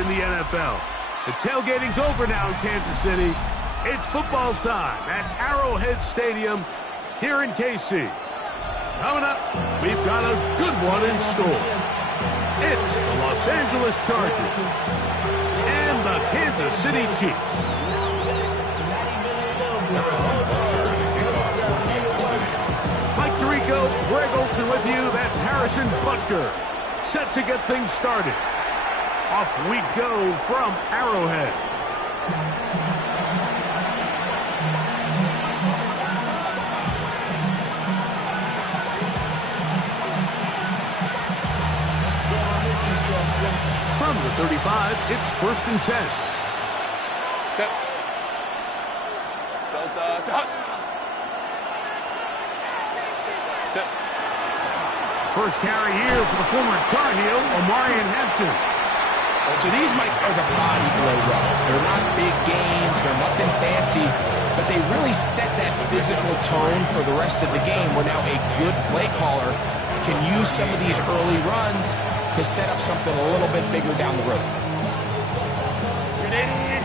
in the NFL. The tailgating's over now in Kansas City. It's football time at Arrowhead Stadium here in KC. Coming up, we've got a good one in store. It's the Los Angeles Chargers and the Kansas City Chiefs. Mike Tirico, Greg Olsen with you. That's Harrison Butker. Set to get things started. Off we go from Arrowhead. From the 35, it's 1st and 10. First carry here for the former Tar Heel, Omarion Hampton. So these, Mike, are the body blow runs. They're not big gains, they're nothing fancy, but they really set that physical tone for the rest of the game where now a good play caller can use some of these early runs to set up something a little bit bigger down the road.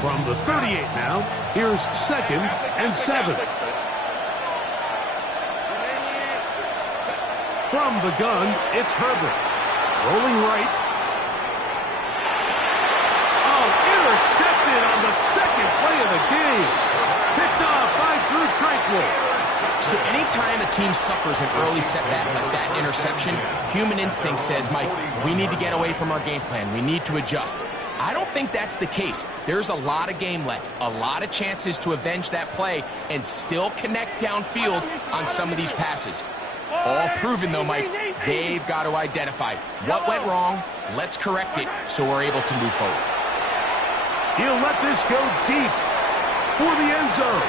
From the 38 now, here's 2nd and 7. From the gun, it's Herbert. Rolling right. Oh, intercepted on the second play of the game. Picked off by Drue Tranquill. So anytime a team suffers an early setback like that interception, human instinct says, Mike, we need to get away from our game plan. We need to adjust. I don't think that's the case. There's a lot of game left, a lot of chances to avenge that play and still connect downfield on some of these passes. All proven, though, Mike, they've got to identify what went wrong, let's correct it so we're able to move forward. He'll let this go deep for the end zone.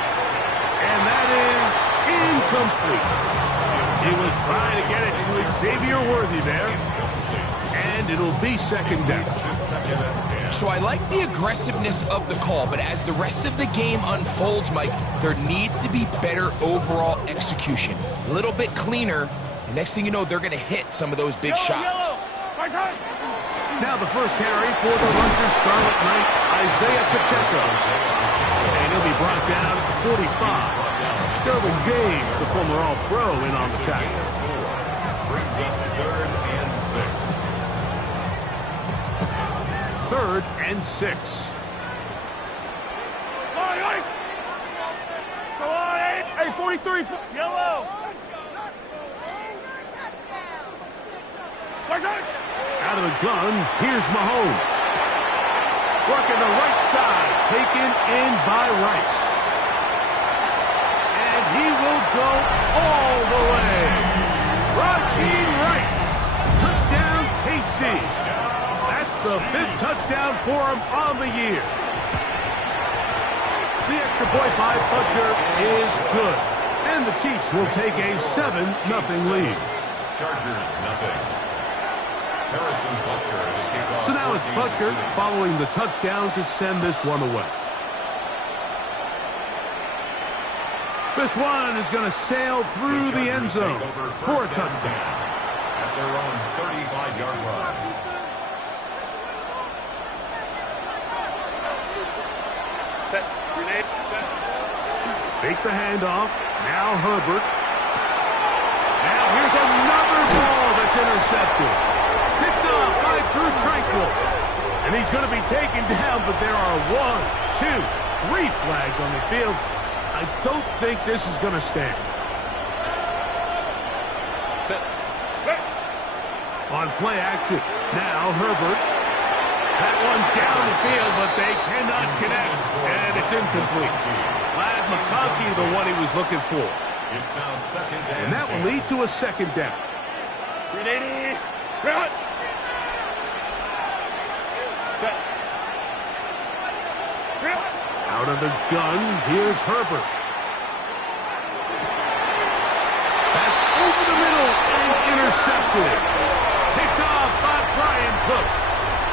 And that is incomplete. He was trying to get it to Xavier Worthy there. And it'll be 2nd down. So I like the aggressiveness of the call, but as the rest of the game unfolds, Mike, there needs to be better overall execution. A little bit cleaner, and next thing you know, they're going to hit some of those big shots. Now the first carry for the Rutgers Scarlet Knight, Isaiah Pacheco. And he'll be brought down at 45. Derwin James, the former All-Pro, in on the tackle. Brings up 3rd and 6. 3rd and 6. Go on, hey, 43, yellow. Out of the gun, here's Mahomes. Working the right side, taken in by Rice. And he will go all the way. Rashee Rice. Touchdown, KC. That's the 5th touchdown for him on the year. The extra point by Butker is good. And the Chiefs will take a 7-0 lead. Chargers, nothing. Harrison Butker, the kickoff. So now it's Butker following the touchdown to send this one away. This one is going to sail through the end zone for a touchdown. At their own 35-yard line. Set, grenade, set. Fake the handoff. Now Herbert. Now here's another ball that's intercepted. Picked off by Drue Tranquill. And he's going to be taken down, but there are 1, 2, 3 flags on the field. I don't think this is going to stand. Set. On play action. Now Herbert. That one down the field, but they cannot connect. And it's incomplete. Ladd McConkey, the one he was looking for. It's now 2nd and And that will lead to a 2nd down. Grenade, cut. Set. Out of the gun, here's Herbert. That's over the middle and intercepted. Picked off by Brian Cook.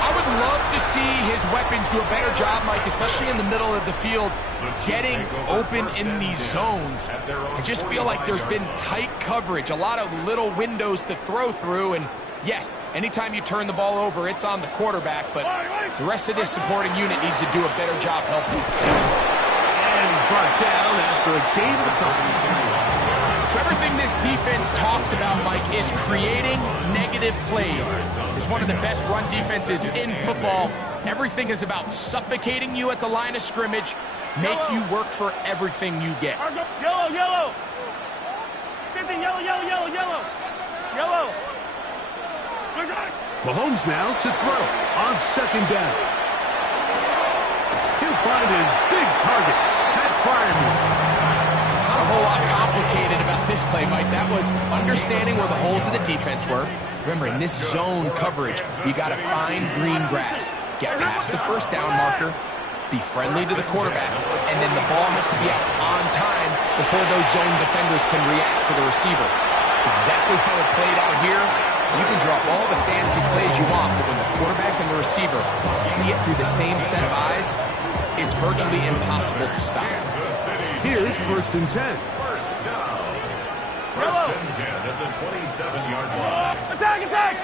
I would love to see his weapons do a better job, Mike, especially in the middle of the field, getting open in these zones. I just feel like there's been tight coverage, a lot of little windows to throw through, and Yes, anytime you turn the ball over, it's on the quarterback, but the rest of this supporting unit needs to do a better job helping. And he's brought down after a gain of 5. So everything this defense talks about, Mike, is creating negative plays. It's one of the best run defenses in football. Everything is about suffocating you at the line of scrimmage, make you work for everything you get. Yellow, yellow. 50, yellow, yellow, yellow, yellow. Yellow. Mahomes now to throw on second down. He'll find his big target, Pat Freiermuth. Not a whole lot complicated about this play, Mike. That was understanding where the holes of the defense were. Remember, in this zone coverage, you got to find green grass. Get past the first down marker, be friendly to the quarterback, and then the ball has to be out on time before those zone defenders can react to the receiver. It's exactly how it played out here. You can draw all the fancy plays you want, but when the quarterback and the receiver see it through the same set of eyes, it's virtually impossible to stop. Here's 1st and 10. First down. First and 10 at the 27-yard line. Attack, attack!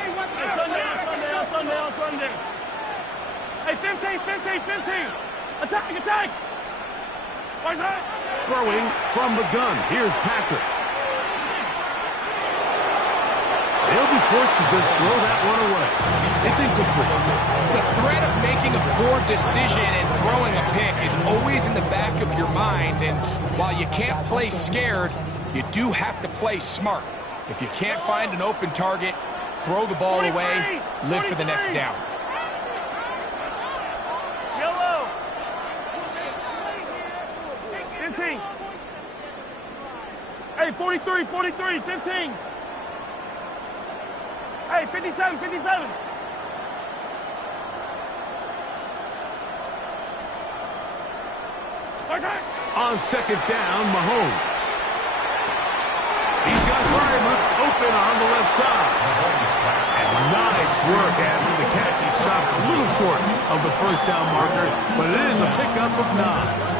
Sunday. Hey, 15. Attack, attack! Throwing from the gun. Here's Patrick. They'll be forced to just throw that one away. It's incomplete. The threat of making a poor decision and throwing a pick is always in the back of your mind, and while you can't play scared, you do have to play smart. If you can't find an open target, throw the ball away, live for the next down. Yellow. 15. Hey, 43, 15. Hey, 57. On second down, Mahomes. He's got Freiermuth open on the left side. And nice work after the catch. He stopped a little short of the first down marker, but it is a pickup of 9.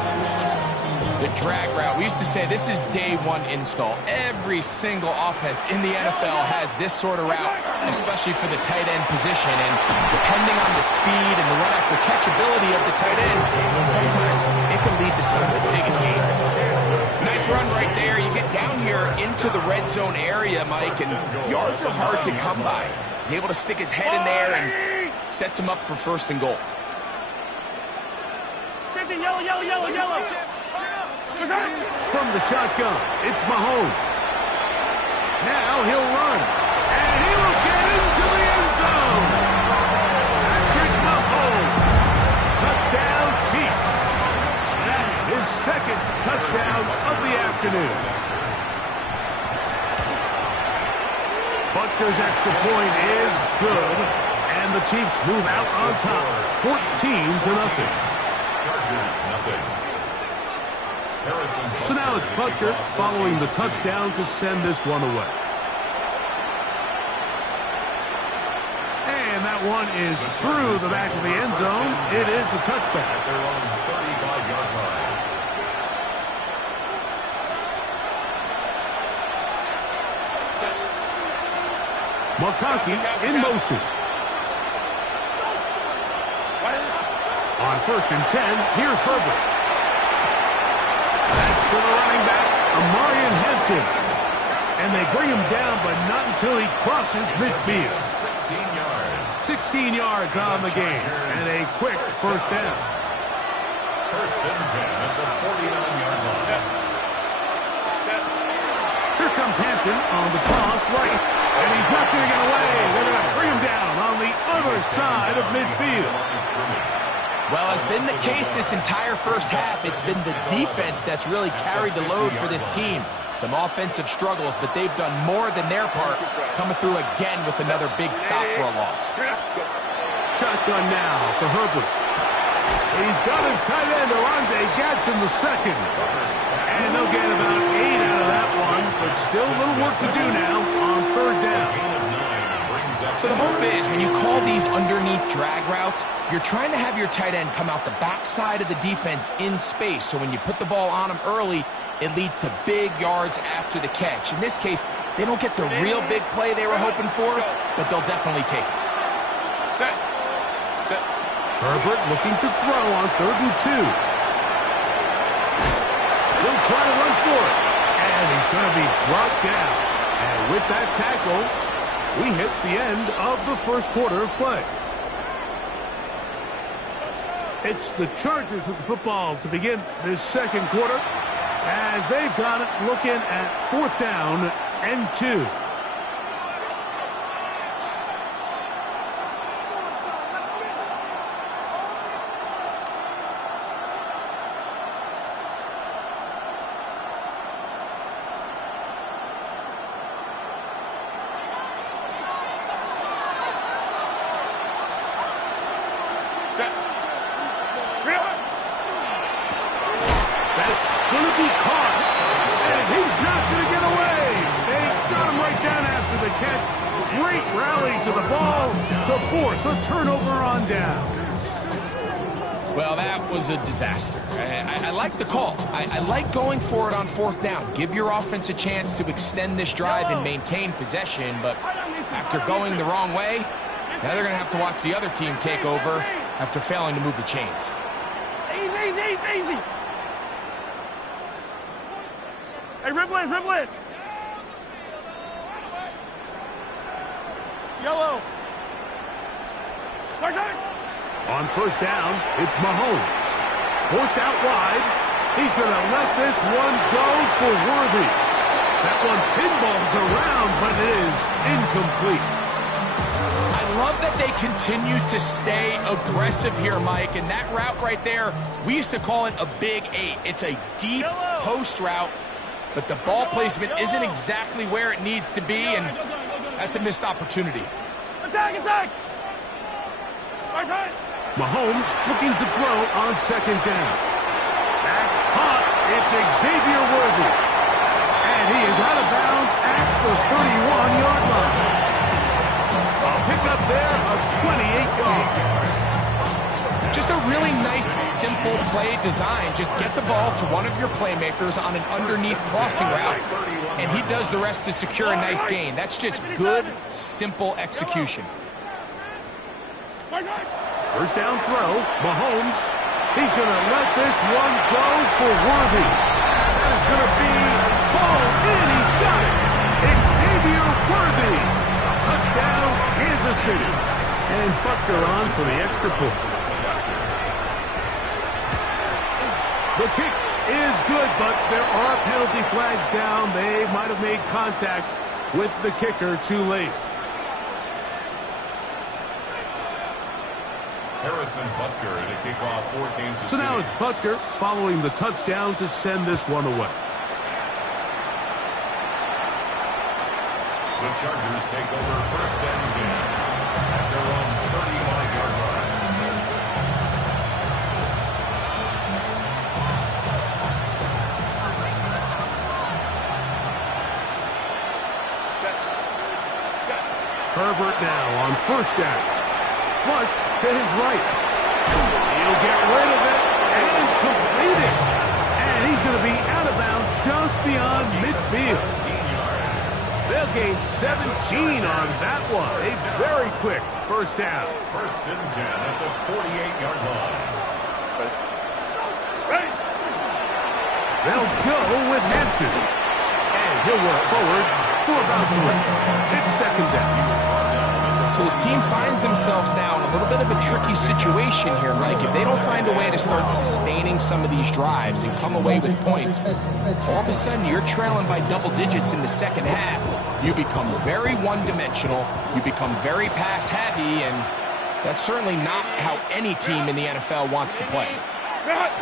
The drag route. We used to say this is day one install. Every single offense in the NFL has this sort of route, especially for the tight end position. And depending on the speed and the run after catch ability of the tight end, sometimes it can lead to some of the biggest gains. Nice run right there. You get down here into the red zone area, Mike, and yards are hard to come by. He's able to stick his head in there and sets him up for 1st and goal. 15, yellow. From the shotgun, it's Mahomes. Now he'll run, and he will get into the end zone. Patrick Mahomes. Touchdown, Chiefs. His 2nd touchdown of the afternoon. Butker's extra point is good, and the Chiefs move out on top, 14-0. Chargers, nothing. So now it's Butker following the touchdown to send this one away. And that one is through the back of the end zone. It is a touchback. At their own 35-yard line. McConkey in motion. On 1st and 10, here's Herbert. That's to the running back, Amarian Hampton. And they bring him down, but not until he crosses midfield. 16 yards. 16 yards on the game, and a quick 1st down. 1st and 10 at the 49-yard line. Here comes Hampton on the toss right, and he's not going to get away. They're going to bring him down on the other side of midfield. Well, as been the case this entire first half, it's been the defense that's really carried the load for this team. Some offensive struggles, but they've done more than their part, coming through again with another big stop for a loss. Shotgun now for Herbert. He's got his tight end, Oronde Gadsden the 2nd. And they'll get about 8 out of that one, but still a little work to do now on 3rd down. So the hope is when you call these underneath drag routes, you're trying to have your tight end come out the backside of the defense in space. So when you put the ball on him early, it leads to big yards after the catch. In this case, They don't get the real big play they were hoping for, but they'll definitely take it. Set. Set. Herbert looking to throw on 3rd and 2. He'll try to run for it. And he's going to be brought down. And with that tackle, we hit the end of the first quarter of play. It's the Chargers with the football to begin this second quarter as they've got it looking at 4th down and 2. Going to be caught, and he's not going to get away. They got him right down after the catch. Great rally to the ball to force a turnover on down. Well, that was a disaster. I like the call. I like going for it on 4th down. Give your offense a chance to extend this drive and maintain possession, but after going the wrong way, now they're going to have to watch the other team take over after failing to move the chains. Easy. Hey, ribble it. Yellow. On 1st down, it's Mahomes. Forced out wide. He's going to let this one go for Worthy. That one pinballs around, but it is incomplete. I love that they continue to stay aggressive here, Mike, and that route right there, we used to call it a Big 8. It's a deep post route, but the ball placement isn't exactly where it needs to be, and that's a missed opportunity. Attack! Mahomes looking to throw on 2nd down. That's caught. It's Xavier Worthy. And he is out of bounds at the 31-yard line. A pickup there of 28 yards. Just a really nice, simple play design. Just get the ball to one of your playmakers on an underneath crossing route, and he does the rest to secure a nice gain. That's just good, simple execution. 1st down throw, Mahomes. He's going to let this one go for Worthy. That is going to be ball in. He's got it. Xavier Worthy. Touchdown, Kansas City. And Butker on for the extra point. The kick is good, but there are penalty flags down. They might have made contact with the kicker too late. Harrison Butker to kick off for Kansas City. So now it's Butker following the touchdown to send this one away. The Chargers take over 1st and 10 at their own 35-yard line. Herbert now on 1st down. Flush to his right. He'll get rid of it and complete it. And he's going to be out of bounds just beyond midfield. They'll gain 17 on that one. A very quick 1st down. 1st and 10 at the 48-yard line. They'll go with Hampton. And he'll work forward for about 3. It's 2nd down. So this team finds themselves now in a little bit of a tricky situation here, Mike. If they don't find a way to start sustaining some of these drives and come away with points, all of a sudden you're trailing by double digits in the second half. You become very one-dimensional. You become very pass-heavy, and that's certainly not how any team in the NFL wants to play.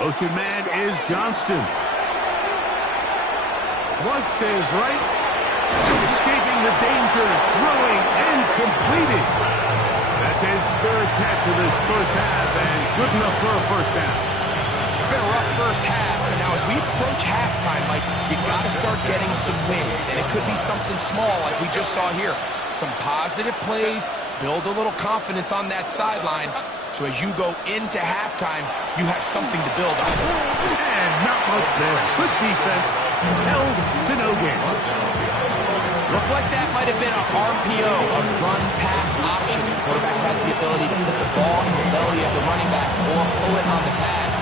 Motion man is Johnston. Flush to his right. Escaping the danger, throwing and completing. That's his 3rd catch of this 1st half, and good enough for a 1st down. It's been a rough 1st half, and now as we approach halftime, Mike, you got to start getting some wins, and it could be something small like we just saw here. Some positive plays, build a little confidence on that sideline, so as you go into halftime, you have something to build on. And not much there. Good defense, held to no gain. Looked like that might have been a RPO, a run-pass option. The quarterback has the ability to put the ball in the belly of the running back or pull it on the pass.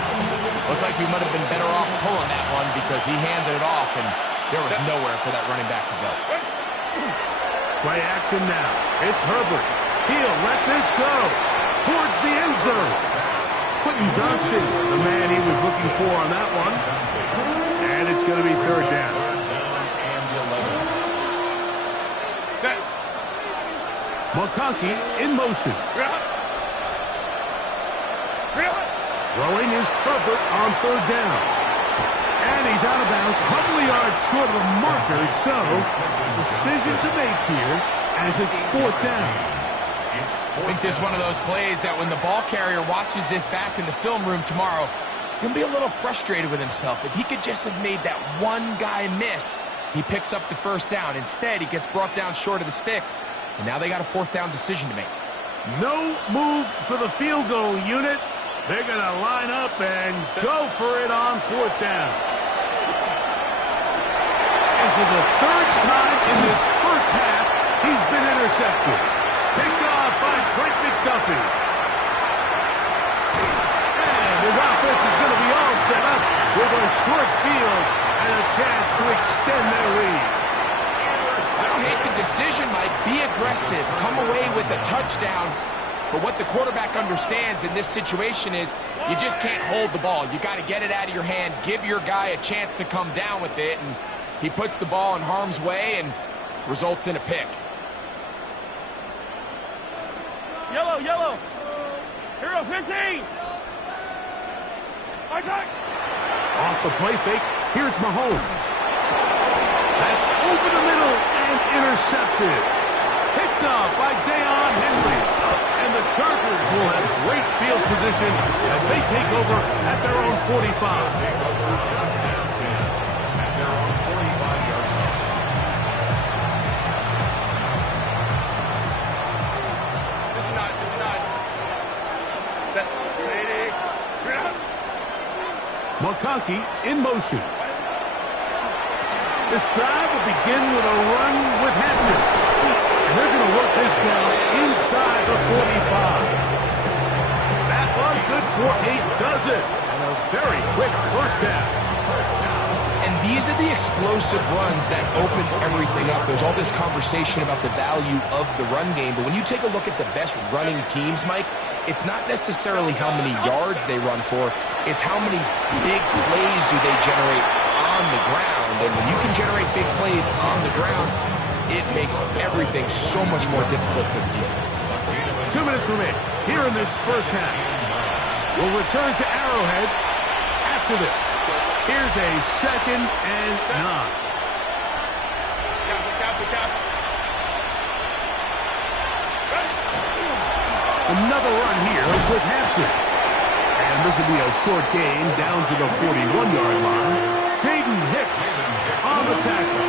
Looked like he might have been better off pulling that one because he handed it off, and there was nowhere for that running back to go. Play action now. It's Herbert. He'll let this go towards the end zone. Quentin Johnston, the man he was looking for on that one. And it's going to be third down. McConkey in motion. Throwing is Herbert on third down. And he's out of bounds, a couple of yards short of the marker, so decision to make here as it's fourth down. I think this is one of those plays that when the ball carrier watches this back in the film room tomorrow, he's going to be a little frustrated with himself. If he could just have made that one guy miss, he picks up the first down. Instead, he gets brought down short of the sticks. And now they got a fourth down decision to make. No move for the field goal unit. They're going to line up and go for it on fourth down. And for the third time in this first half, he's been intercepted. Picked off by Trent McDuffie. And his offense is going to be all set up with a short field and a chance to extend their lead. I don't hate the decision, Mike. Be aggressive. Come away with a touchdown. But what the quarterback understands in this situation is you just can't hold the ball. You got to get it out of your hand. Give your guy a chance to come down with it. And he puts the ball in harm's way and results in a pick. Yellow, yellow. Hero 15. Attack. Off the play fake, here's Mahomes. That's over the middle and intercepted. Picked off by Deion Henry. And the Chargers will have great field position as they take over at their own 45. Just down 10 at their own 45-yard line. McConkey in motion. This drive will begin with a run with Hampton. And they're going to work this down inside the 45. That one good for 8 does it. And a very quick first down. And these are the explosive runs that open everything up. There's all this conversation about the value of the run game, but when you take a look at the best running teams, Mike, it's not necessarily how many yards they run for, it's how many big plays do they generate on the ground. And when you can generate big plays on the ground, it makes everything so much more difficult for the defense. 2 minutes remaining here in this first half. We'll return to Arrowhead after this. Here's a 2nd and 9. Another run here with Hampton. And this will be a short gain down to the 41-yard line. Jaden Hicks on the tackle.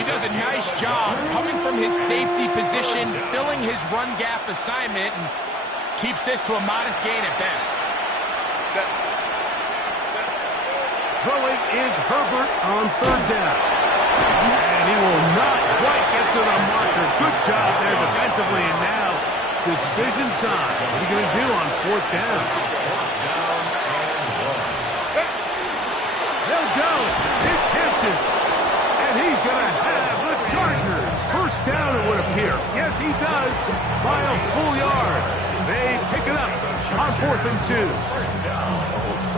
He does a nice job coming from his safety position, filling his run gap assignment, and keeps this to a modest gain at best. Throwing is Herbert on 3rd down. And he will not quite get to the marker. Good job there defensively, and now decision time. What are you going to do on 4th down? They'll go. It's Hampton. And he's going to have the Chargers. First down, it would appear. Yes, he does. By a full yard. They pick it up on 4th and 2.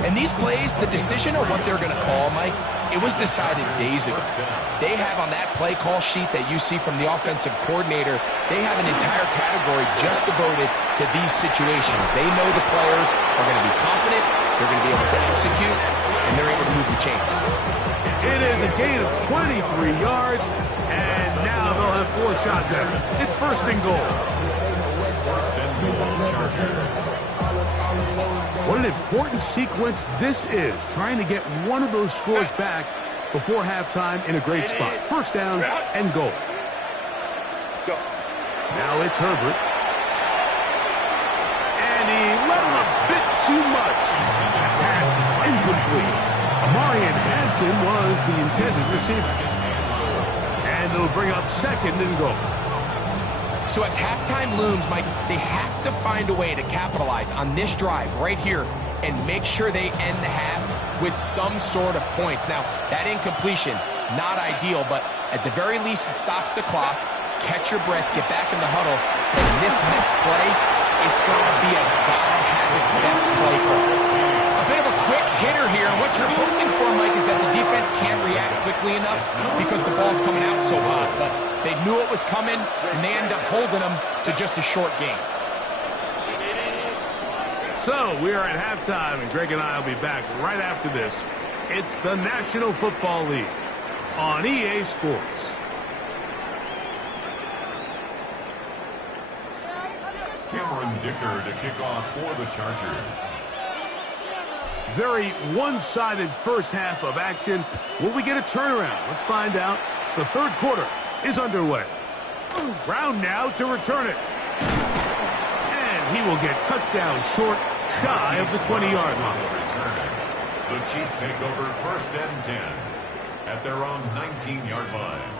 And these plays, the decision of what they're going to call, Mike, it was decided days ago. They have on that play call sheet that you see from the offensive coordinator, they have an entire category just devoted to these situations. They know the players are going to be confident, they're going to be able to execute, and they're able to move the chains. It is a gain of 23 yards, and now they'll have 4 shots at it. It's 1st and goal. What an important sequence this is, trying to get one of those scores back before halftime in a great spot. 1st down and goal. Now it's Herbert. And he let him a bit too much. That pass is incomplete. Amarian Hampton was the intended receiver. And it'll bring up second and goal. So as halftime looms, Mike, they have to find a way to capitalize on this drive right here and make sure they end the half with some sort of points. Now, that incompletion, not ideal, but at the very least, it stops the clock. Catch your breath, get back in the huddle. And this next play, it's going to be a God-have-it-best play call. A bit of a quick hitter here. What you're hoping for, Mike, is that the defense can't react quickly enough because the ball's coming out so hot. But they knew it was coming, and they end up holding them to just a short game. So, we are at halftime, and Greg and I will be back right after this. It's the National Football League on EA Sports. Cameron Dicker to kick off for the Chargers. Very one-sided first half of action. Will we get a turnaround? Let's find out. The third quarter is underway. Brown now to return it. And he will get cut down short, shy of the 20-yard line. The Chiefs take over first and 10 at their own 19-yard line.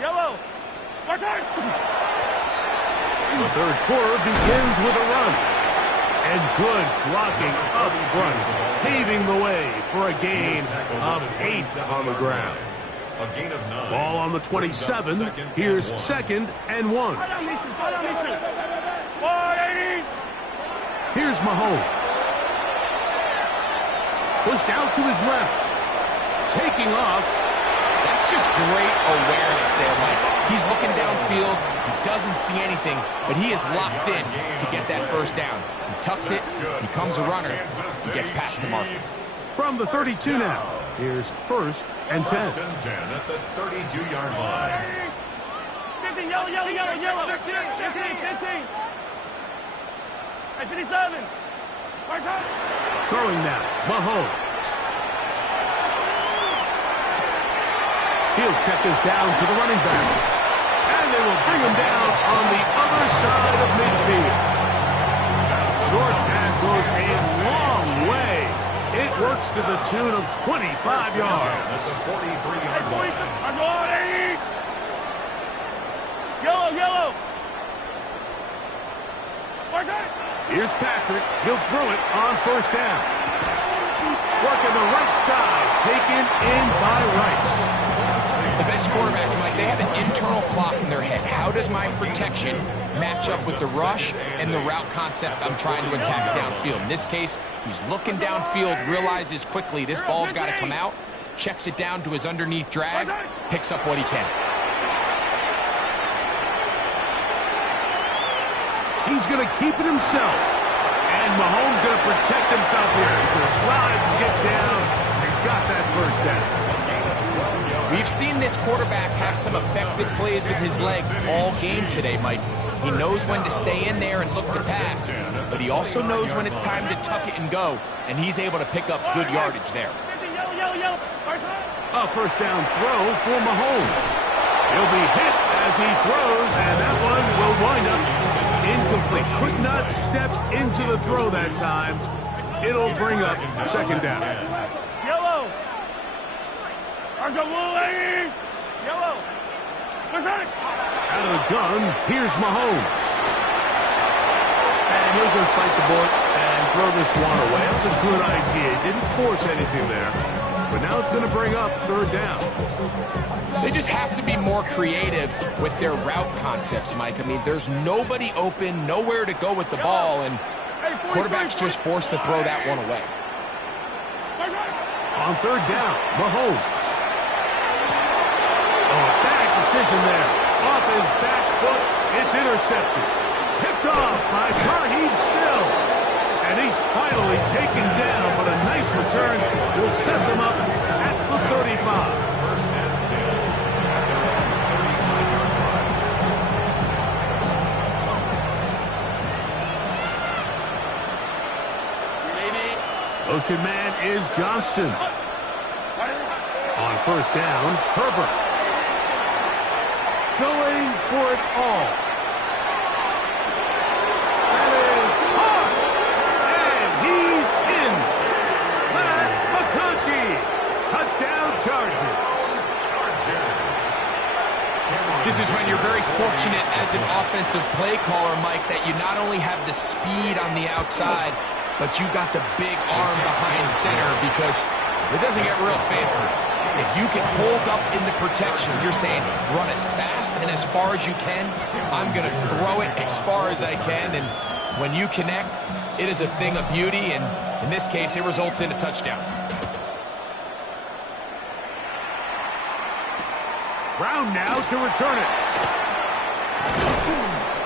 Yellow. The third quarter begins with a run. And good blocking up front, paving the way for a gain of 8 on the ground. A gain of 9. Ball on the 27. Here's second and 1. Here's Mahomes. Pushed out to his left. Taking off. That's just great awareness there, Mike. He's looking downfield. He doesn't see anything, but he is locked in to get that first down. He tucks it, becomes a runner, he gets past the marker. From the 32 now, here's first and 10. First and 10 at the 32-yard line. 15, yellow. 15. Hey, 57. Throwing now, Mahomes. He'll check this down to the running back. And they will bring him down on the other side of midfield. Short pass goes a long way. It works to the tune of 25 yards. At the 43-yard line. I'm going. Yellow. Here's Patrick. He'll throw it on first down. Working the right side. Taken in by Rice. The best quarterbacks, Mike, they have an internal clock in their head. How does my protection match up with the rush and the route concept I'm trying to attack downfield? In this case, he's looking downfield, realizes quickly this ball's got to come out, checks it down to his underneath drag, picks up what he can. He's going to keep it himself. And Mahomes going to protect himself here. He's going to slide and get down. He's got that first down. We've seen this quarterback have some effective plays with his legs all game today, Mike. He knows when to stay in there and look to pass, but he also knows when it's time to tuck it and go, and he's able to pick up good yardage there. A first down throw for Mahomes. He'll be hit as he throws, and that one will wind up incomplete. Could not step into the throw that time. It'll bring up second down. Yellow. Yellow. Out of the gun, here's Mahomes. And he'll just bite the bullet and throw this one away. That's a good idea. He didn't force anything there. But now it's going to bring up third down. They just have to be more creative with their route concepts, Mike. I mean, there's nobody open, nowhere to go with the ball, and quarterback's just forced to throw that one away. On third down, Mahomes. Oh, bad decision there. Off his back foot, it's intercepted. Picked off by Raheem Still. And he's finally taken down, but a nice return will set them up at the 35. First and 10 at their own 35-yard line. Motion man is Johnston. On first down, Herbert. Going for it all. That is hard. And he's in. This is when you're very fortunate as an offensive play caller, Mike, that you not only have the speed on the outside, but you got the big arm behind center, because it doesn't get real fancy. If you can hold up in the protection, you're saying run as fast and as far as you can. I'm going to throw it as far as I can, and when you connect, it is a thing of beauty, and in this case, it results in a touchdown. Brown now to return it.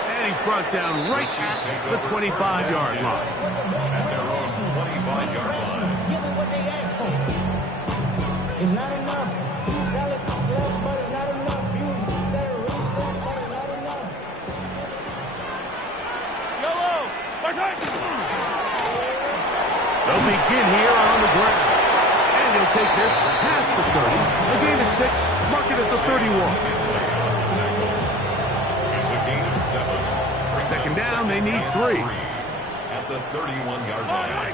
And he's brought down right at the 25-yard line. At their own 25-yard line. Give them what they asked for. It's not enough. You sell it, but it's not enough. You better reach that, but it's not enough. Yellow. Right side. They'll begin here on the ground. And they'll take this past the 30. A gain of 6, mark it at the 31. It's a gain of 7. Second down, they need 3. At the 31-yard line.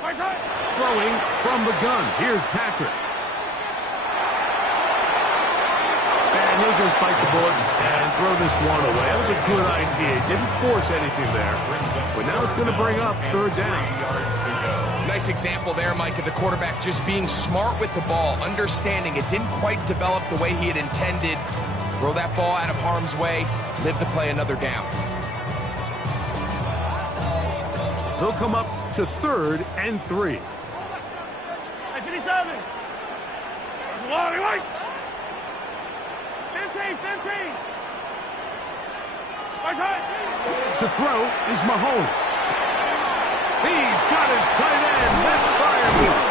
Right side. Throwing from the gun. Here's Patrick. And he'll just bite the bullet and throw this one away. That was a good idea. Didn't force anything there. But now it's going to bring up third down. 3 yards to go. Nice example there, Mike, of the quarterback just being smart with the ball, understanding it didn't quite develop the way he had intended. Throw that ball out of harm's way, live to play another down. They'll come up to 3rd and 3. Hey, 57. That's a long way. 15. Right side. To throw is Mahomes. He's got his tight end. That's firewood.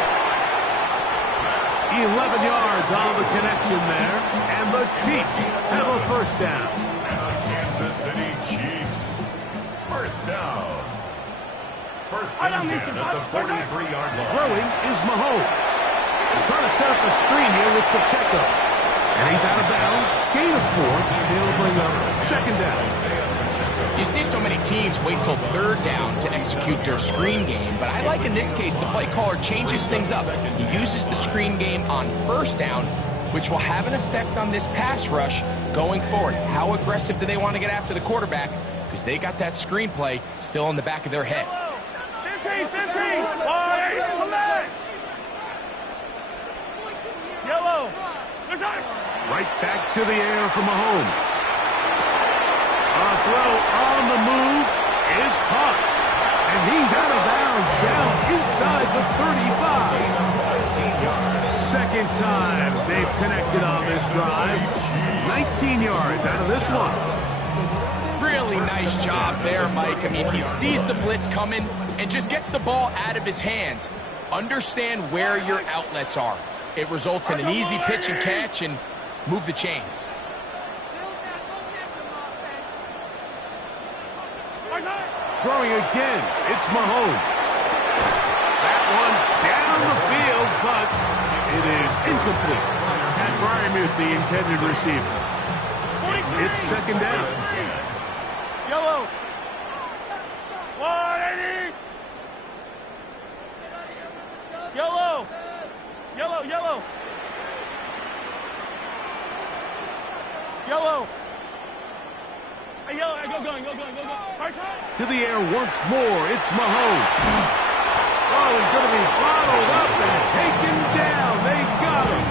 11 yards on the connection there. And the Chiefs have a first down. And the Kansas City Chiefs. First down. First and 10 at the 43-yard line. Throwing is Mahomes. They're trying to set up a screen here with Pacheco. And he's out of bounds. Gain of 4. They'll bring up second down. You see so many teams wait till third down to execute their screen game, but I like in this case the play caller changes things up. He uses the screen game on first down, which will have an effect on this pass rush going forward. How aggressive do they want to get after the quarterback? Because they got that screen play still in the back of their head. 15. Come back. Yellow. Right side. Right back to the air for Mahomes. A throw on the move is caught. And he's out of bounds down inside the 35. Second time they've connected on this drive. 19 yards out of this one. Really nice job there, Mike. I mean, he sees the blitz coming and just gets the ball out of his hands. Understand where your outlets are. It results in an easy pitch and catch and move the chains. Throwing again, it's Mahomes. That one down the field, but it is incomplete. Pat Freiermuth, the intended receiver. It's second down. Yellow. 180. Yellow. Hey, yellow. Go. Right side. To the air once more, it's Mahomes. Oh, he's going to be bottled up and taken down. They got him.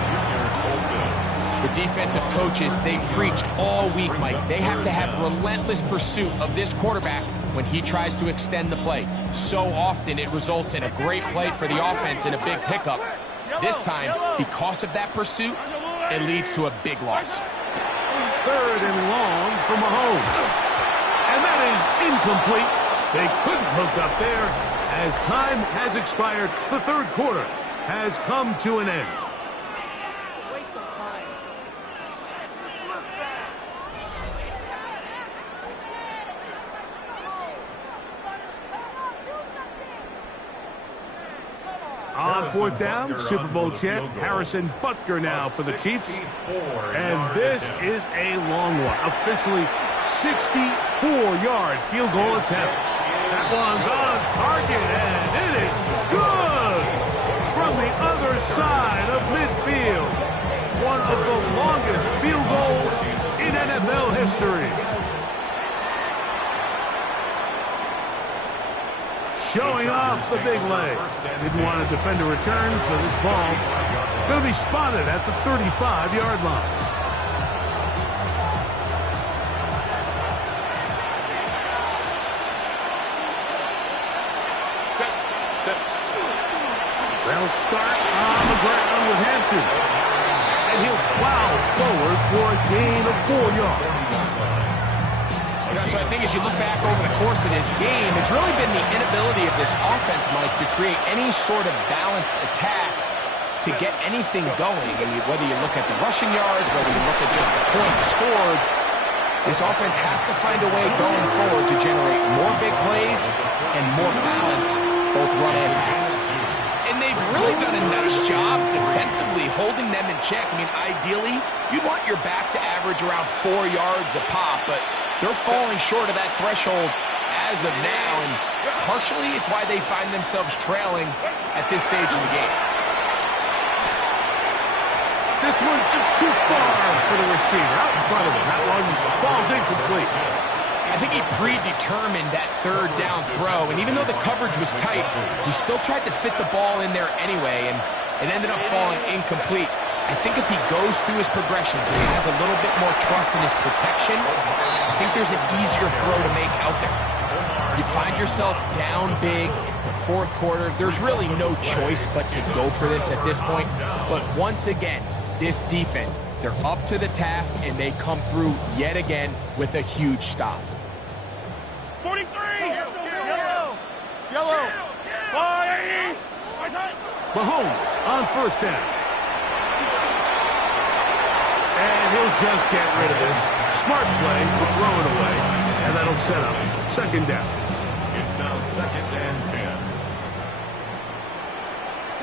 The defensive coaches, they preached all week, Mike. They have to have relentless pursuit of this quarterback when he tries to extend the play. So often it results in a great play for the offense and a big pickup. This time, because of that pursuit, it leads to a big loss. Third and long for Mahomes. And that is incomplete. They couldn't hook up there. As time has expired, the third quarter has come to an end. Waste of time. On fourth down, Super Bowl champ Harrison Butker now for the Chiefs. And this is a long one. Officially 64-yard field goal attempt. That one's on target, and it is good from the other side of midfield. One of the longest field goals in NFL history. Showing off the big leg. Didn't want to defend a return, so this ball going to be spotted at the 35-yard line. They'll start on the ground with Hampton. And he'll plow forward for a gain of 4 yards. You know, so I think as you look back over the course of this game, it's really been the inability of this offense, Mike, to create any sort of balanced attack to get anything going. I mean, whether you look at the rushing yards, whether you look at just the points scored, this offense has to find a way going forward to generate more big plays and more balance, both run and pass. And they've really done a nice job defensively holding them in check. I mean, ideally, you'd want your back to average around 4 yards a pop, but they're falling short of that threshold as of now, and partially it's why they find themselves trailing at this stage of the game. This one just too far for the receiver. Out in front of him. That one falls incomplete. I think he predetermined that third down throw, and even though the coverage was tight, he still tried to fit the ball in there anyway, and it ended up falling incomplete. I think if he goes through his progressions and he has a little bit more trust in his protection, I think there's an easier throw to make out there. You find yourself down big, it's the fourth quarter, there's really no choice but to go for this at this point. But once again, this defense, they're up to the task, and they come through yet again with a huge stop. 43! Yellow! Yellow! Bye! Mahomes on first down. And he'll just get rid of this. Smart play for throwing away, and that'll set up second down. It's now 2nd and 10.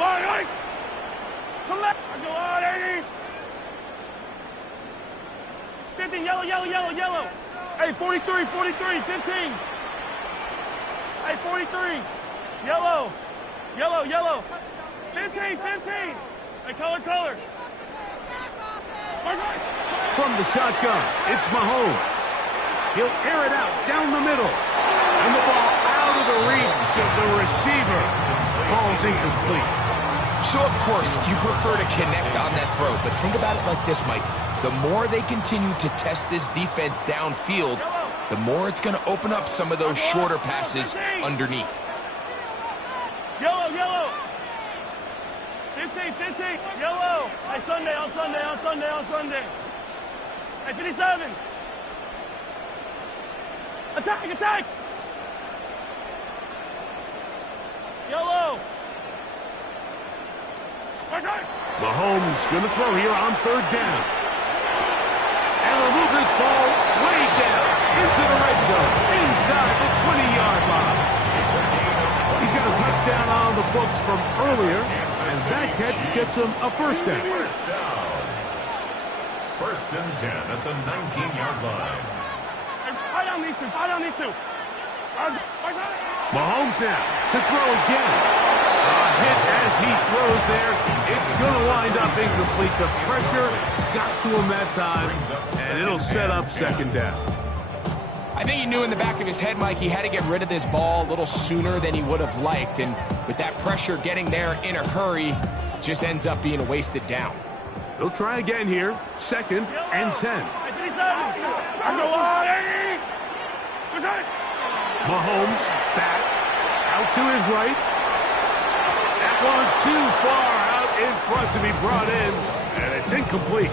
Line! Come left! Go on, 80! 15, yellow, yellow, yellow, yellow! Hey, 43, 43, 15! Hey, 43! Yellow! Yellow, yellow! 15, 15! Hey, color! From the shotgun, it's Mahomes. He'll air it out down the middle. And the ball out of the reach of the receiver. Ball's incomplete. So, of course, you prefer to connect on that throw, but think about it like this, Mike. The more they continue to test this defense downfield, the more it's going to open up some of those shorter passes underneath. Yellow, yellow! 15, 15, yellow! Hey, Sunday, on Sunday, on Sunday, on Sunday. Hey, 57! Attack, attack! Yellow! Mahomes going to throw here on third down. And will move this ball way down into the red zone, inside the 20-yard line. He's got a touchdown on the books from earlier, and that catch gets him a first down. First down. 1st and 10 at the 19-yard line. Fight on these two, fight on these two. Mahomes now to throw again. A hit as he throws there. It's going to wind up incomplete. The pressure got to him that time, and it'll set up second down. I think he knew in the back of his head, Mike, he had to get rid of this ball a little sooner than he would have liked, and with that pressure getting there in a hurry, it just ends up being a wasted down. They'll try again here, 2nd and 10. Mahomes back out to his right. That one too far out in front to be brought in, and it's incomplete.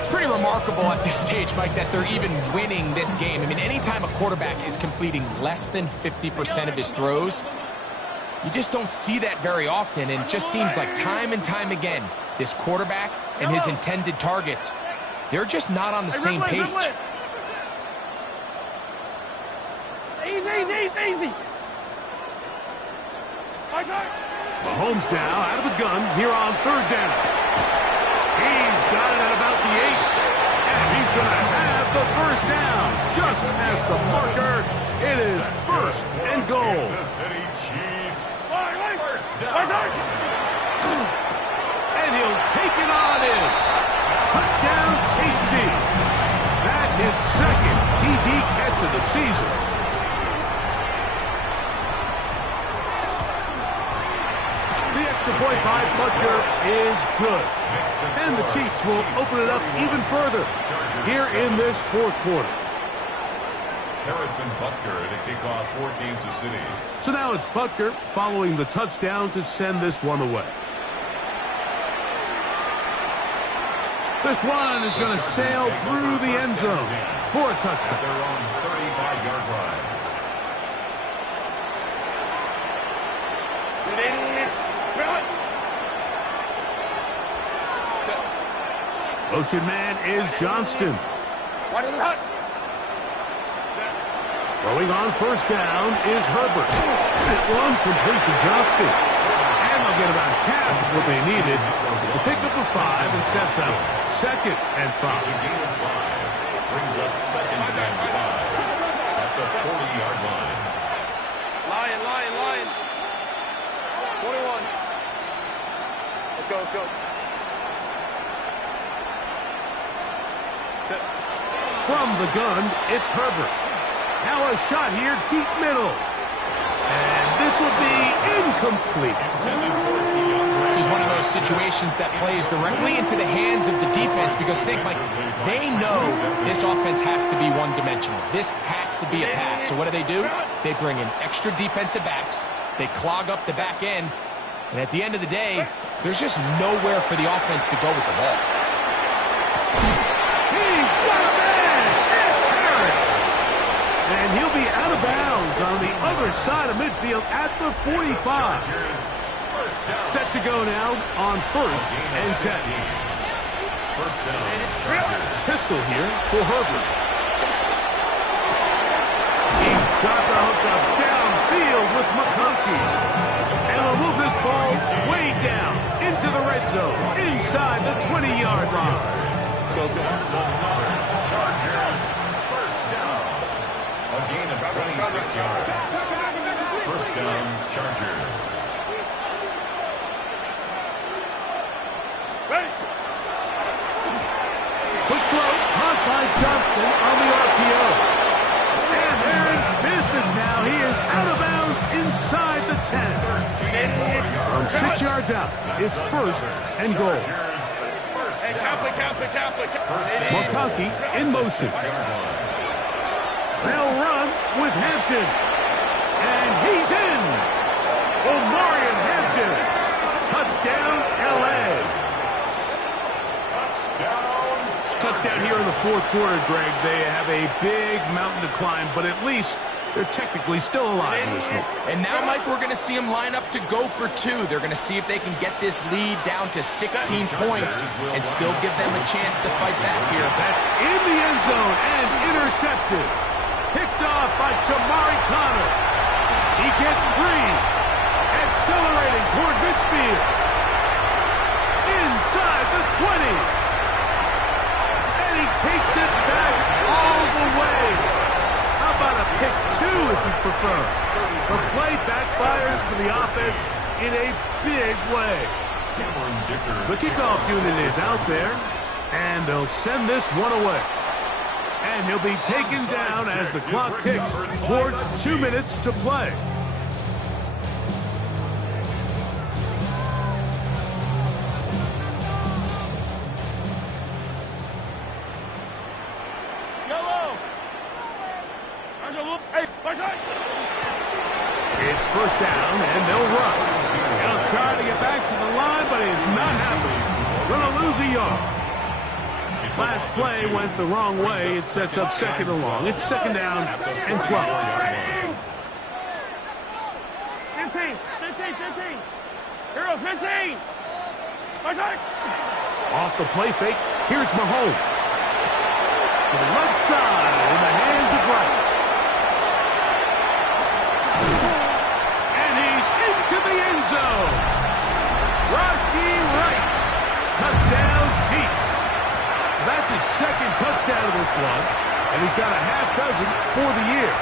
It's pretty remarkable at this stage, Mike, that they're even winning this game. I mean, anytime a quarterback is completing less than 50% of his throws, you just don't see that very often, and it just seems like time and time again, this quarterback and his intended targets, they're just not on the same page. Easy. Mahomes now out of the gun here on third down. He's got it at about the 8th, and he's going to have the first down. Just past the marker, it is 1st and goal. Kansas City Chiefs. First down. And he'll take it on in. Touchdown, KC. His second TD catch of the season. The extra point by Butker is good. And the Chiefs will open it up even further here in this fourth quarter. Harrison Butker to kick off for Kansas City. So now it's Butker following the touchdown to send this one away. This one is going to sail through the end zone for a touchdown. At their own 35-yard line. Motion man is Johnston. Throwing on first down is Herbert. That one complete to Johnston. And they'll get about half of what they needed. It's a pickup of 5 and sets up 2nd and 5. It's a gain of 5. Brings up 2nd and 5 at the 40-yard line. Lion. 21. Let's go. From the gun, it's Herbert. Now a shot here, deep middle. And this will be incomplete. This is one of those situations that plays directly into the hands of the defense because think, like, they know this offense has to be one-dimensional. This has to be a pass. So what do? They bring in extra defensive backs. They clog up the back end. And at the end of the day, there's just nowhere for the offense to go with the ball. He's got a man! It's Harris! And he'll be out of bounds on the other side of midfield at the 45. Set to go now on 1st and 10. First down, Chargers. Pistol here for Herbert. He's got the hook up downfield with McConkey. And will move this ball way down into the red zone, inside the 20-yard line. Chargers, first down. A gain of 26 yards. First down, Chargers. Quick throw, caught by Johnston on the RPO. And they're in business now. He is out of bounds inside the 10. From 6 yards out, it's 1st and goal. McConkey in motion. They'll run with Hampton. And he's in. Omarion Hampton. Touchdown, L.A. Touchdown here in the fourth quarter, Greg. They have a big mountain to climb, but at least they're technically still alive in this one. And now, Mike, we're going to see them line up to go for 2. They're going to see if they can get this lead down to 16 points and still give them a chance to fight back here. That's in the end zone and intercepted. Picked off by Jamari Connor. He gets free. Accelerating toward midfield. Inside the 20. And he takes it back all the way. How about a pick 2 if you prefer? The play backfires for the offense in a big way. The kickoff unit is out there, and they'll send this one away. And he'll be taken down as the clock ticks towards 2 minutes to play. It's first down, and they'll run. They'll try to get back to the line, but it's not happening. Going to lose a yard. Last play went the wrong way. It sets up 2nd and long. It's 2nd down and 12. 15. Hero, 15. Off the play fake, here's Mahomes. To the left side in the hands of Rice. And he's into the end zone. Rashee Rice. Touchdown, Chiefs. That's his 2nd touchdown of this one, and he's got a half dozen for the year.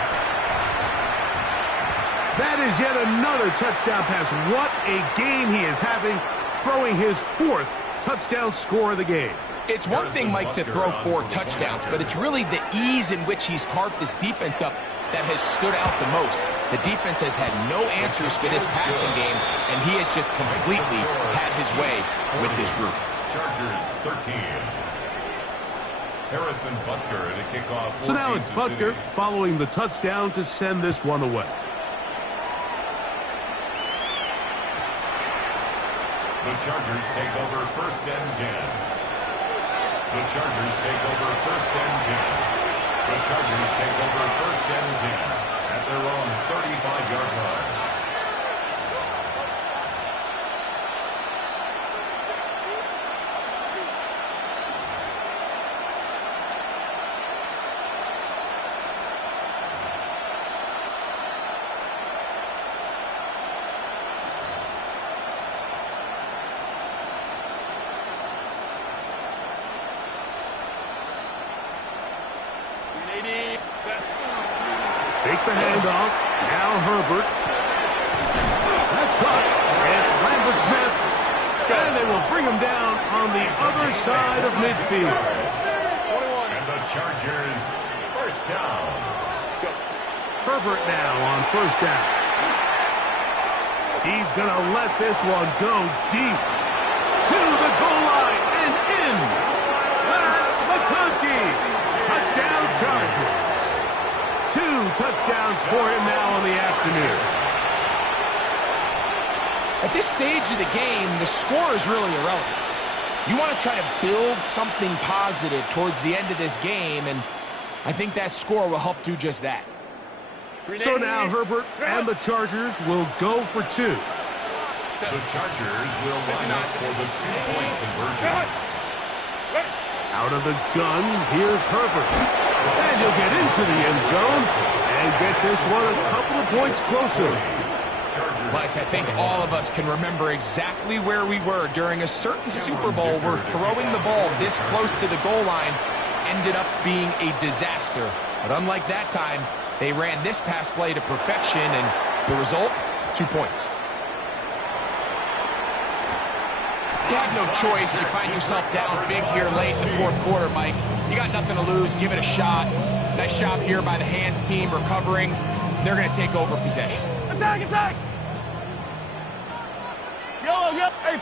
That is yet another touchdown pass. What a game he is having, throwing his 4th touchdown score of the game. It's one thing, Mike, to throw 4 touchdowns, but it's really the ease in which he's carved this defense up that has stood out the most. The defense has had no answers for this passing game, and he has just completely had his way with this group. Chargers 13. Harrison Butker to kick off. So now it's Butker following the touchdown to send this one away. The Chargers take over 1st and 10. The Chargers take over 1st and 10. The Chargers take over 1st and 10 at their own 35-yard line. Fake the handoff. Now Herbert. That's caught. It's Lambert Smith. And they will bring him down on the other side of midfield. And the Chargers, 1st down. Herbert now on 1st down. He's going to let this one go deep to the goal line and in. McConkey. Touchdown Chargers. 2 touchdowns for him now on the afternoon. At this stage of the game, the score is really irrelevant. You want to try to build something positive towards the end of this game, and I think that score will help do just that. So now Herbert and the Chargers will go for 2. The Chargers will line up for the 2-point conversion. Out of the gun, here's Herbert. And he'll get into the end zone and get this one a couple of points closer. Mike, I think all of us can remember exactly where we were during a certain Super Bowl where throwing the ball this close to the goal line ended up being a disaster. But unlike that time, they ran this pass play to perfection, and the result, 2 points. You have no choice. You find yourself down big here late in the 4th quarter, Mike. You got nothing to lose. Give it a shot. Nice job here by the hands team recovering. They're going to take over possession. Attack, attack! Yellow, yellow. Hey,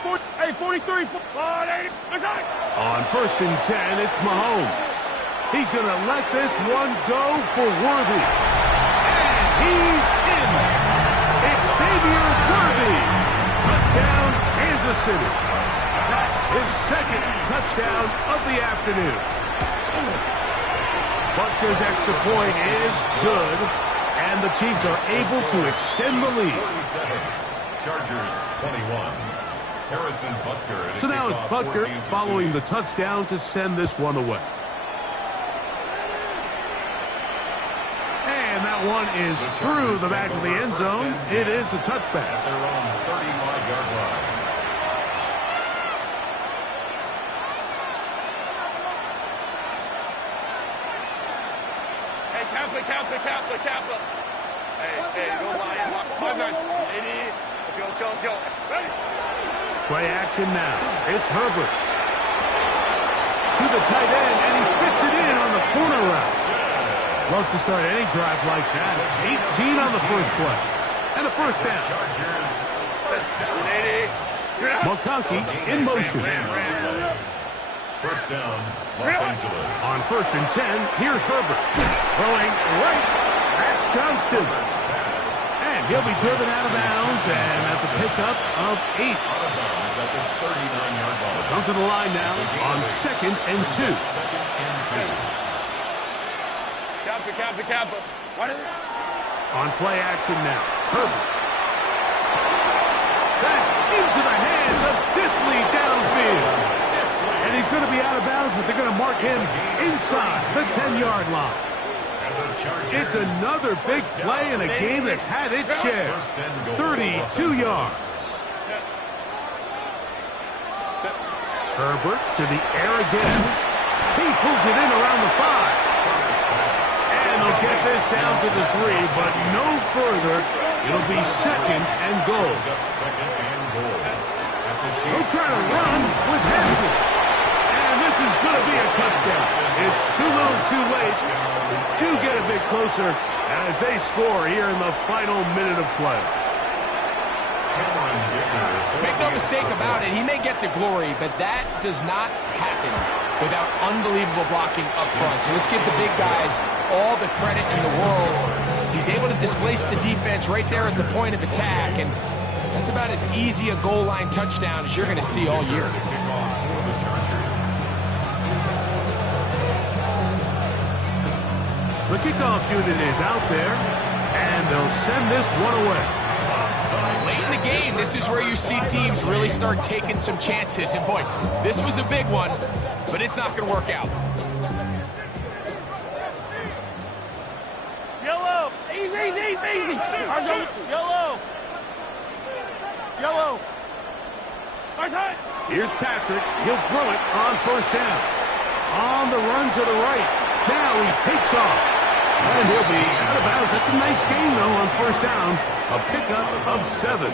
43. Attack! On 1st and 10, it's Mahomes. He's going to let this one go for Worthy. And he's in. It's Xavier Worthy. Touchdown, Kansas City. His 2nd touchdown of the afternoon. Butker's extra point is good, and the Chiefs are able to extend the lead. 47. Chargers 21. Harrison Butker. So now it's Butker following the touchdown to send this one away. And that one is through the back of the end zone. It is a touchback. At their own 35-yard line. Kappa. Hey, go Lion. Go. Ready? Play action now. It's Herbert. To the tight end, and he fits it in on the corner route. Love to start any drive like that. 18 on the first play. And a 1st down. Chargers, 1st down. McConkey in motion. 1st down, Los Angeles. On 1st and 10, here's Herbert. Throwing right. That's Johnston. And he'll be driven out of bounds, and that's a pickup of 8. Out of bounds at the 39-yard line. Come to the line now on 2nd and 2. 2nd and 2. Kappa. On play action now. Herbert. That's into the hands of Disley downfield. And he's going to be out of bounds, but they're going to mark him inside the 10-yard line. It's another big play in a game that's had its share. 32 yards. Herbert to the air again. He pulls it in around the 5. And they'll get this down to the 3, but no further. It'll be 2nd and goal. They'll try to run with Henry. And this this is going to be a touchdown. It's too little too late. Do get a bit closer as they score here in the final minute of play. Make no mistake about it, he may get the glory, but that does not happen without unbelievable blocking up front. So let's give the big guys all the credit in the world. He's able to displace the defense right there at the point of attack, and that's about as easy a goal line touchdown as you're going to see all year. The kickoff unit is out there, and they'll send this one away. Late in the game, this is where you see teams really start taking some chances. And boy, this was a big one, but it's not going to work out. Yellow. Easy. Yellow. Yellow. Here's Patrick. He'll throw it on first down. On the run to the right. Now he takes off. And he'll be out of bounds. That's a nice gain, though, on first down. A pickup of 7.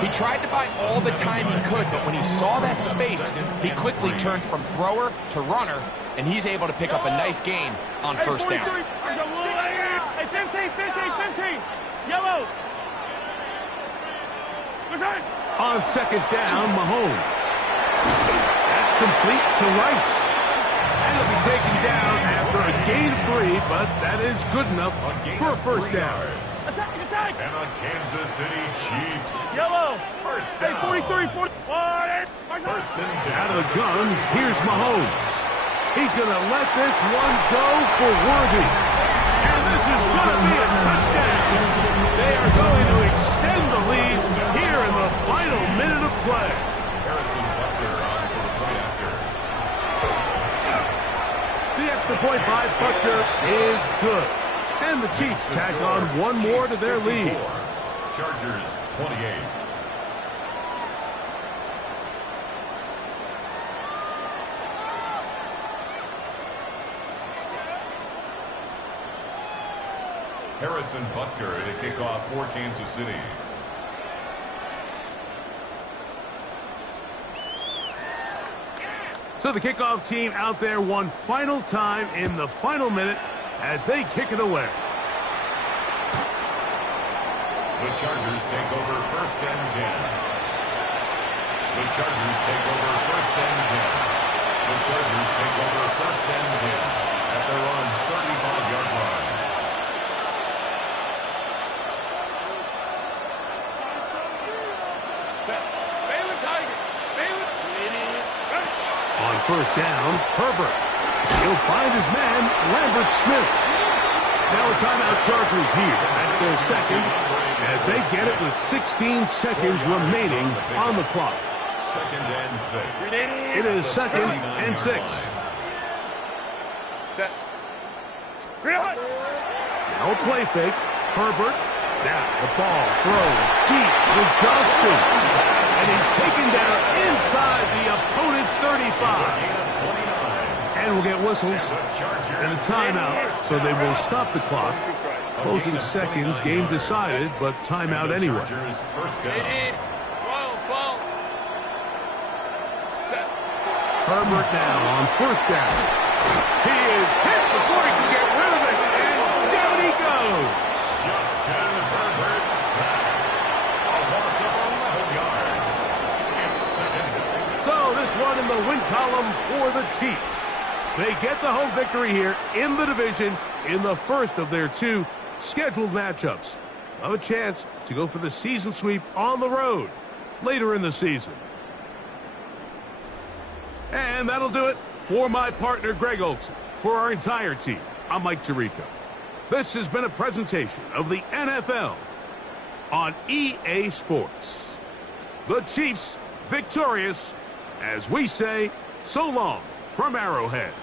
He tried to buy all the time he could, but when he saw that space, he quickly turned from thrower to runner, and he's able to pick up a nice gain on first down. Hey, 15. Yellow. On second down, Mahomes. That's complete to Rice. And he'll be taken down after a gain of 3, but that is good enough for a first down. Attack. And on Kansas City Chiefs. Yellow. First Hey, down. 43. First and 10. Out of the gun, here's Mahomes. He's going to let this one go for Worthy. And this is going to be a touchdown. They are going to extend the lead here in the final minute of play. Harrison Butker on for the play after. The extra point by Butker is good. And the Chiefs tack on one more to their lead. Chargers 28. Harrison Butker to kick off for Kansas City. So the kickoff team out there one final time in the final minute as they kick it away. The Chargers take over first and 10. The Chargers take over first and 10. The Chargers take over first and 10 at their own 35-yard line. On first down, Herbert. He'll find his man, Lambert Smith. Now a timeout Chargers here. That's their second as they get it with 16 seconds remaining on the clock. Second and 6. It is second and 6. Now a play fake. Herbert. Now the ball thrown deep with Johnston. And he's taken down inside the opponent's 35. And we'll get whistles and a timeout, so they will stop the clock. Closing seconds, game decided, but timeout anyway. Herbert now on first down. He is hit before he can get rid of it, and down he goes. Justin Herbert sacked. A loss of 11 yards. It's second down. So this one in the win column for the Chiefs. They get the home victory here in the division in the first of their 2 scheduled matchups. Have a chance to go for the season sweep on the road later in the season. And that'll do it for my partner Greg Olson. For our entire team, I'm Mike Tirico. This has been a presentation of the NFL on EA Sports. The Chiefs victorious as we say so long from Arrowhead.